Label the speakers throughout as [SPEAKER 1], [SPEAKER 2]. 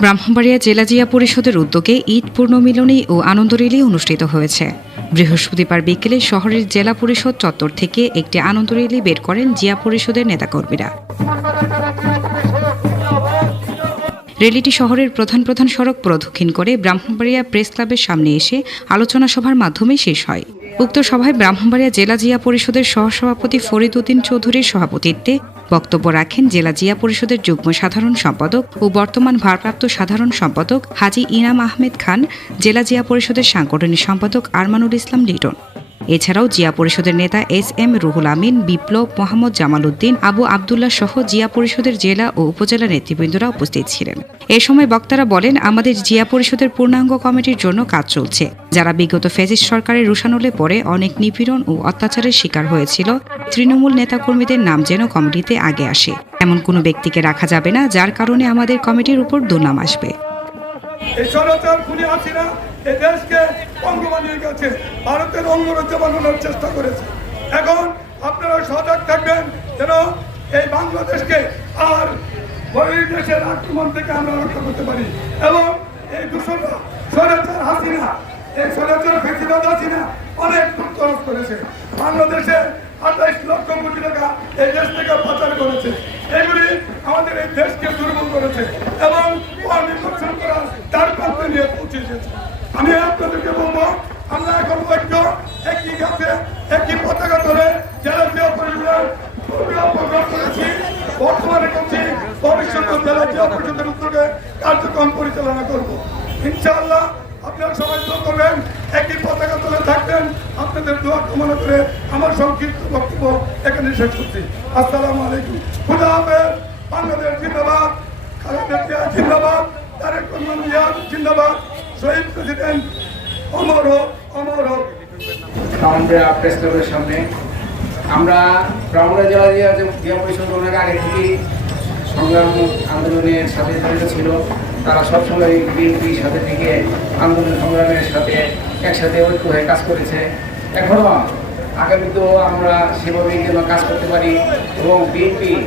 [SPEAKER 1] ব্রাহ্মণবাড়িয়া জেলা জিয়া পরিষদের উদ্যোগে ঈদ পূর্ণমিলনী ও আনন্দ র্যালি অনুষ্ঠিত হয়েছে। বৃহস্পতিবার বিকেলে শহরের জেলা পরিষদ চত্বর থেকে একটি আনন্দ র্যালি বের করেন জিয়া পরিষদের নেতাকর্মীরা। র্যালিটি শহরের প্রধান প্রধান সড়ক প্রদক্ষিণ করে ব্রাহ্মণবাড়িয়া প্রেস ক্লাবের সামনে এসে আলোচনা সভার মাধ্যমে শেষ হয়। উক্ত সভায় ব্রাহ্মণবাড়িয়া জেলা জিয়া পরিষদের সহসভাপতি ফরিদ উদ্দিন চৌধুরীর সভাপতিত্বে বক্তব্য রাখেন জেলা জিয়া পরিষদের যুগ্ম সাধারণ সম্পাদক ও বর্তমান ভারপ্রাপ্ত সাধারণ সম্পাদক হাজি ইনাম আহমেদ খান, জেলা জিয়া পরিষদের সাংগঠনিক সম্পাদক আরমানুল ইসলাম লিটন। এছাড়াও জিয়া পরিষদের নেতা এস এম রুহুল আমিন, বিপ্লব মোহাম্মদ জামাল উদ্দিন আবু আবদুল্লাহ সহ জিয়া পরিষদের জেলা ও উপজেলা নেতৃবৃন্দরা উপস্থিত ছিলেন। এ সময় বক্তারা বলেন, আমাদের জিয়া পরিষদের পূর্ণাঙ্গ কমিটির জন্য কাজ চলছে। যারা বিগত ফেজিস সরকারের রুশানলে পরে অনেক নিপীড়ন ও অত্যাচারের শিকার হয়েছিল। তৃণমূল নেতাকর্মীদের নাম যেন কমিটিতে আগে আসে। এমন কোনো ব্যক্তিকে রাখা যাবে না, যার কারণে আমাদের কমিটির উপর দুর্নাম আসবে।
[SPEAKER 2] দেশকে অঙ্গ বানিয়ে গেছে। ভারতের অঙ্গরাজ্য বানানোর চেষ্টা করেছে। এখন আপনারা সজাগ থাকবেন যেন এই বাংলাদেশকে আর বহির দেশের আক্রমণ থেকে আমরা রক্ষা করতে পারি। এবং এই দূষণরা স্বৈরাচার হাসিনা, এই স্বৈরাচার ফেসিবাদ হাসিনা অনেক খরচ করেছে। বাংলাদেশে আঠাইশ লক্ষ কোটি টাকা এই দেশ থেকে পাচার করেছে। এগুলি আমাদের এই দেশকে দুর্বল করেছে এবং অনির্বাচন করা তার প্রান্তে নিয়ে পৌঁছে গেছে আমি বলব আমরা এখন ঐক্য, একই গাছে একই পতাকা ধরে জেলা জিয়া পরিষদের বর্তমানে করছি, ভবিষ্যতে জেলা জিয়া পরিষদের উদ্যোগে কার্যক্রম পরিচালনা করব। ইনশাআল্লাহ আপনারা সবাই দোয়া করবেন, একই পতাকা তুলে থাকবেন, আপনাদের দোয়া কামনা করে আমার সংক্ষিপ্ত বক্তব্য এখানে শেষ করছি। আসসালামু আলাইকুম। খুদা হাফেজ, বাংলাদেশ জিন্দাবাদ, খালেদা জিন্দাবাদ, তারেক জিন্দাবাদ, শহীদ প্রেসিডেন্ট অমর হোক অমর হোক।
[SPEAKER 3] আমরা প্রেস সামনে। আমরা ব্রাহ্মণা জেলা জেলা পরিষদ অনেক আগে থেকেই সংগ্রাম আন্দোলনের সাথে জড়িত ছিল। তারা সবসময় বিএনপির সাথে থেকে আন্দোলন সংগ্রামের সাথে একসাথে ঐক্য হয়ে কাজ করেছে। এখনও আগামীতেও আমরা সেভাবেই যেন কাজ করতে পারি এবং বিএনপির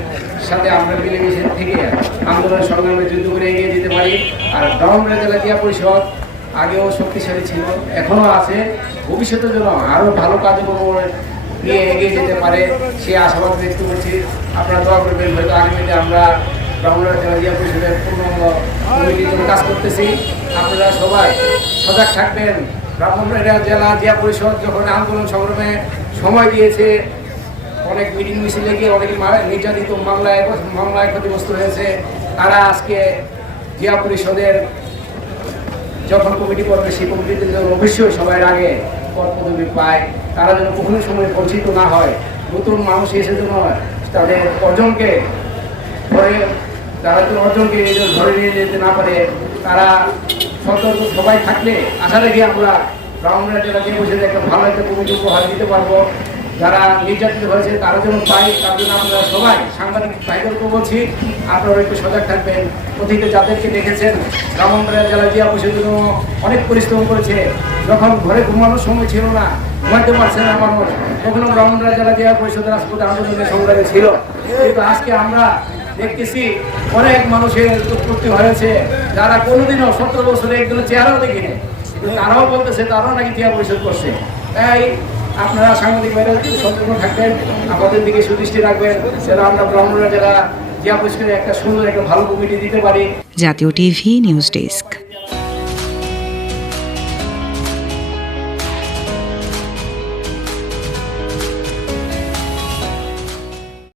[SPEAKER 3] সাথে আমরা মিলেমিশে থেকে আন্দোলন সংগ্রামে যুদ্ধ করে এগিয়ে যেতে পারি। আর ব্রাহ্মণা জেলা জেলা পরিষদ আগেও শক্তিশালী ছিল, এখনও আছে। ভবিষ্যতের জন্য আরও ভালো কাজকর্ম নিয়ে এগিয়ে যেতে পারে, সেই আশাবাদ ব্যক্ত করছি। আপনারা দোয়া করবেন, হয়তো আগামীতে আমরা জিয়া পরিষদের পূর্ণাঙ্গ কমিটির জন্য কাজ করতেছি। আপনারা সবাই সজাগ থাকবেন। ব্রাহ্মণরা জেলা জিয়া পরিষদ যখন আন্দোলন সংগ্রামে সময় দিয়েছে, অনেক মিটিং মিছিলে গিয়ে অনেকে নির্যাতিত মামলায় মামলায় ক্ষতিগ্রস্ত হয়েছে। তারা আজকে জিয়া পরিষদের যখন কমিটি করবে সেই কমিটিতে যেন অবশ্যই সবাই আগে পদ পদবি পায়, তারা যেন কখনো সময় বঞ্চিত না হয়। নতুন মানুষ এসে যেন তাদের অর্জনকে ধরে তারা যেন অর্জনকে ধরে নিয়ে যেতে না পারে, তারা সতর্ক সবাই থাকলে, আশা রেখে আমরা ব্রাহ্মণরা জেলাকে বসে একটা ভালো একটা কমিটি উপহার দিতে পারব। যারা নির্যাতিত হয়েছে, তারা যেন পাই তার জন্য আমরা সবাই সাংবাদিক ভাইদেরকে বলছি আপনারা একটু সজাগ থাকবেন। অতীতে যাদেরকে দেখেছেন, ব্রাহ্মণবাড়িয়া জেলা জিয়া পরিষদের জন্য অনেক পরিশ্রম করেছে। যখন ঘরে ঘুমানোর সময় ছিল না ঘুমাতে পারছে না মানুষ, তখনও ব্রাহ্মণবাড়িয়া জেলা জিয়া পরিষদের রাষ্ট্রপতি আন্দোলনের সংগ্রামে ছিল। কিন্তু আজকে আমরা দেখতেছি, অনেক মানুষের উৎপত্তি হয়েছে, যারা কোনোদিনও সতেরো বছরে একদিনের চেহারাও দেখিনি তারাও বলতেছে, তারাও নাকি জিয়া পরিষদ করছে। তাই আপনারা সাংবাদিক বাইরে সতর্ক থাকবেন, আমাদের দিকে সুদৃষ্টি রাখবেন, যেন আমরা ব্রাহ্মণরা যারা জিয়া পরিষদের একটা সুন্দর একটা ভালো কমিটি দিতে পারি।
[SPEAKER 1] জাতীয় টিভি নিউজ ডেস্ক।